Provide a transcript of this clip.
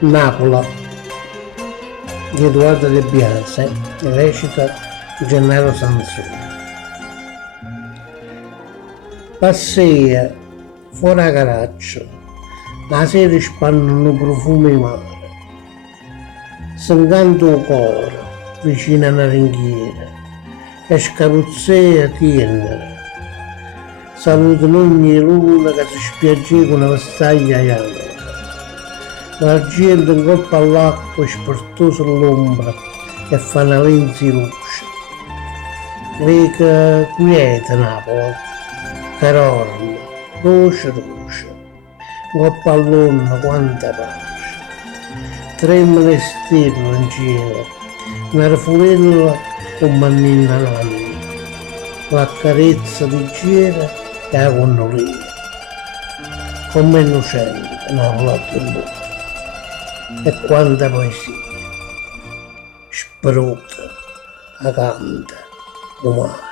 Napola di Edoardo De Biase, recita Gennaro Sansone. Passeia fuori a Caraccio, la sera spannano profumi di mare, s'incanto il cuore vicino a una ringhiera e scaruzzea tienere. Salutano ogni luna che si spiaggia con una vestaglia bianca. La gente in coppa all'acqua sportosa all'ombra e fanno lenzi luce. Lei che quieta Napoli, carorna, roce roce, coppa all'onna quanta pace. Tremano le stelle in cielo, una rafulella con mannina l'anima, la carezza di gira e la connolia. Come innocente, Napoli più lunga. E quanta poesia, spruta, la canta, umana.